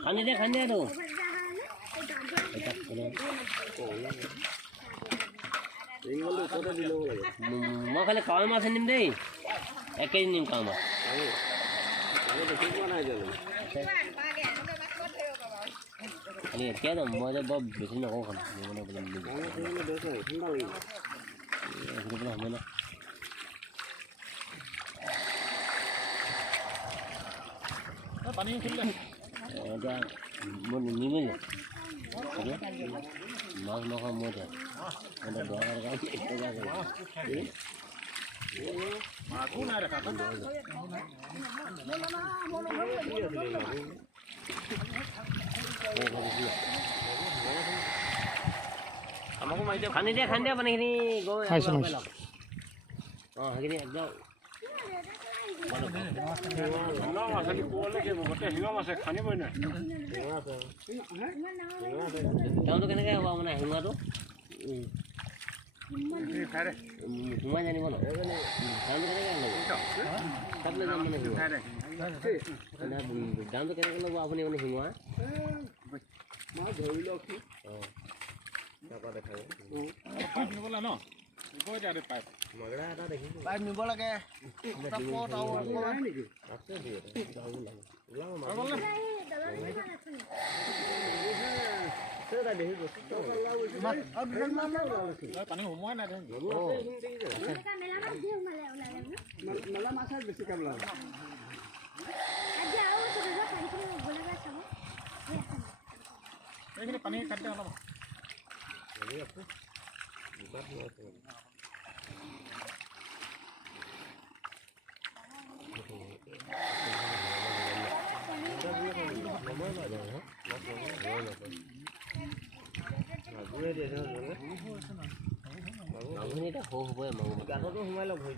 খান্দি দে তো মই খালি কাৱৈ মাছ আনিম দেই 1 কেজি নিম কাৱৈ মাছ খালি এতিয়া যাম মই যে বৰ বেছি নকওঁ খালি সময় না পানী খুলিলে এটা মই নিমেই মাছ নখা মই এটা দোৱা আমাকো মাৰি দিয়ক খান্দি দিয়া পানীখিনি গৈ অঁ সেইখিনি একদম দামটো কেনেকৈ হ'ব মানে শিঙাটো সোমাই জানিব ন দামটো কেনেকৈ ল'ব তাত লৈ যাম মানে দামটো কেনেকৈ ল'ব আপুনি মানে শিঙা ধৰি লওক অঁ তাৰপৰা দেখাব ন পাইপ মগৰা এটা দেখিছোঁ পাইপ নিব লাগে পানী সোমোৱা নাই মেলা মাছ বেছি কাম লাগে এইখিনি পানী কাটি অলপ সোমাই লওক ভৰি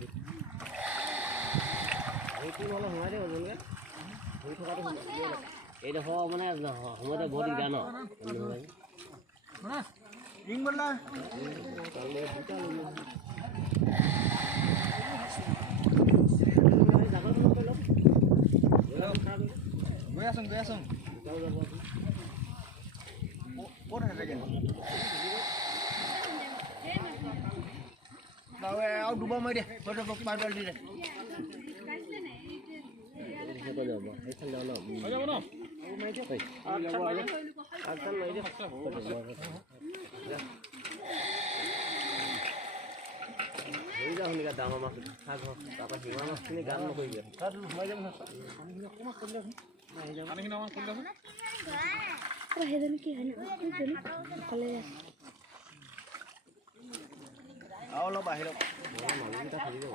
নহ'লে সোমাই দে নলগা ভৰি থকাটো এইডোখৰ মানে সময়তে বহুত দিগদাৰ ন গৈ আছোং ক'ত থাকে আৰু দুবাৰ মাৰি দে পাইপ দি দে ডাঙৰ মাছ তাৰপৰা শিঙা মাছখিনি গান নকৰিবি সোমাই যাব আৰু অলপ বাহিৰত মানুহকেইটা থাকি যাব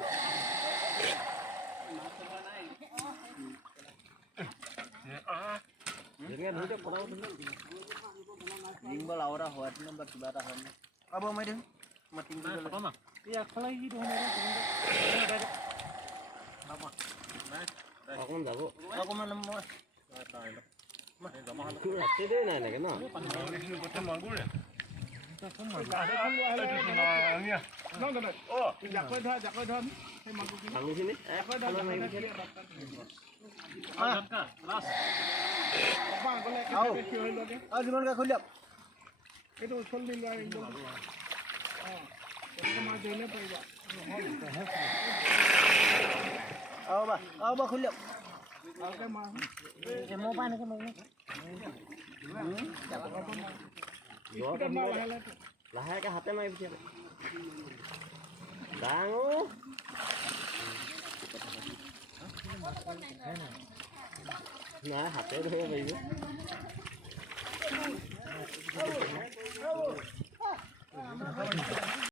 ৰিংবল আৰু এটা হোৱাট নম্বৰ কিবা এটা হয় নে পাব মই দিম মাতিম আগফালে কি অকণমান যাব অকণমান মই দেই নাই লাগে ন যিমানকে খুলি দিয়ক এইটো উচল দিল মাছ ধৰিলে পাৰিবা খুলি দিয়ক লাহেকে হাতে মাৰি পঠিয়াব ডাঙৰ নাই হাতে ধৰিব পাৰিব